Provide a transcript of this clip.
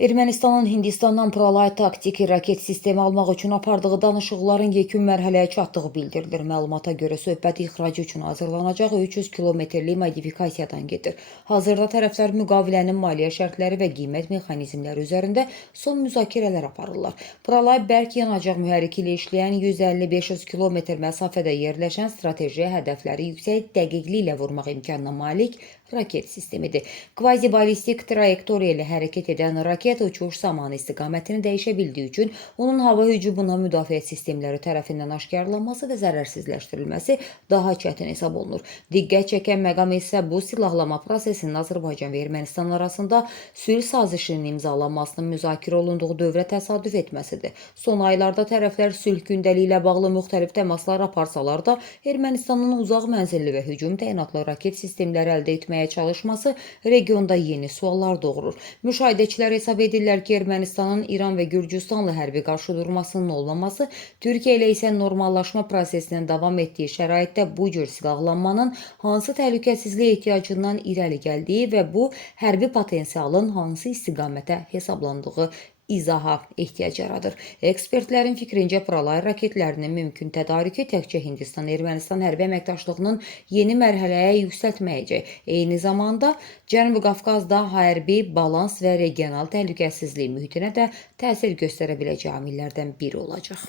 Ermənistanın Hindistandan Pralay taktik raket sistemi almaq üçün apardığı danışıqların yekun mərhələyə çatdığı bildirilir. Məlumata görə söhbət ixracı üçün hazırlanacaq 300 kilometrlik modifikasiyadan gedir. Hazırda tərəflər müqavilənin maliyyə şərtləri və qiymət mexanizmləri üzərində son müzakirələr aparırlar. Pralay bərk yanacaq mühərriki ilə işləyən 150-500 kilometr məsafədə yerləşən strateji hədəfləri yüksək dəqiqliklə vurmaq imkanına malik raket sistemidir. Kvazi-ballistik trayektoriya ilə hərəkət edən raket uçuş zamanı istiqamətini dəyişə bildiyi üçün onun hava hücumuna müdafiə sistemləri tərəfindən aşkarlanması və zərərsizləşdirilməsi daha çətin hesab olunur. Diqqət çəkən məqam isə bu silahlama prosesinin Azərbaycan və Ermənistan arasında sülh sazişinin imzalanmasının müzakirə olunduğu dövrə təsadüf etməsidir. Son aylarda tərəflər sülh gündəliyi ilə bağlı müxtəlif təmaslar aparsalar da, Ermənistanın uzaq mənzilli və hücum təyinatlı raket sistemləri əldə etməyə çalışması regionda yeni suallar doğurur. Müşahidəçilər hesab edirlər ki, Ermənistanın İran və Gürcüstanla hərbi qarşıdurmasının olmaması, Türkiyə ilə isə normallaşma prosesinin davam etdiyi şəraitdə bu cür silahlanmanın hansı təhlükəsizlik ehtiyacından irəli gəldiyi və bu hərbi potensialın hansı istiqamətə hesablandığı izaha ehtiyac yaradır. Ekspertlərin fikrincə Pralay raketlərinin mümkün tədarükü təkcə Hindistan-Ermənistan hərbi əməkdaşlığının yeni mərhələyə yüksəltməyəcək. Eyni zamanda Cənubi Qafqazda hərbi balans və regional təhlükəsizlik mühitinə də təsir göstərə biləcəyi amillərdən biri olacaq.